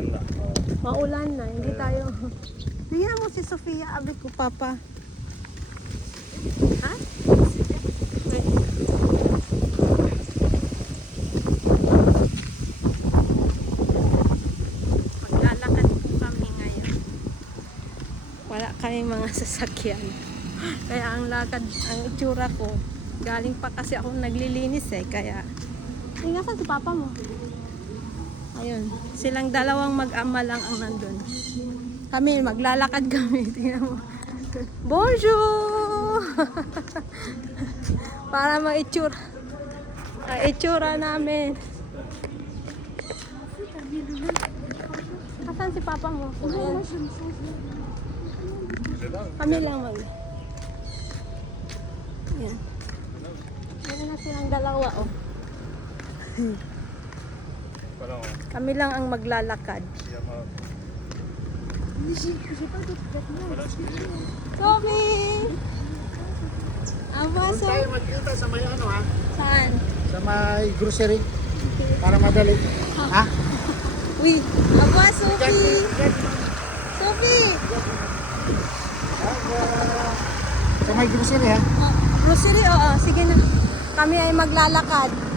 maganda. Maulan na, hindi tayo. Tingnan mo si Sofia, abi ko, Papa. Ha? Maglalakad po kami ngayon. Wala kami mga sasakyan. Kaya ang lakad, ang itsura ko, galing pa kasi ako naglilinis eh, kaya... Tingnan saan si Papa mo? Ayun, silang dalawang mag-ama lang ang nandun. Kami, maglalakad kami. Tingnan mo. Bonjour! Para ma-itsura. Itsura namin. Asan si Papa mo? Kami lang mag... Yan. Meron na silang dalawa, oh. Kami lang ang maglalakad. Sophie! Aba, Doon tayo magkita sa may ano ha? Saan? Sa may grocery. Para madali. Ha? Uy, aba, Sophie! Sophie! Sa may grocery ha? Grocery, oo. Sige na. Kami ay maglalakad.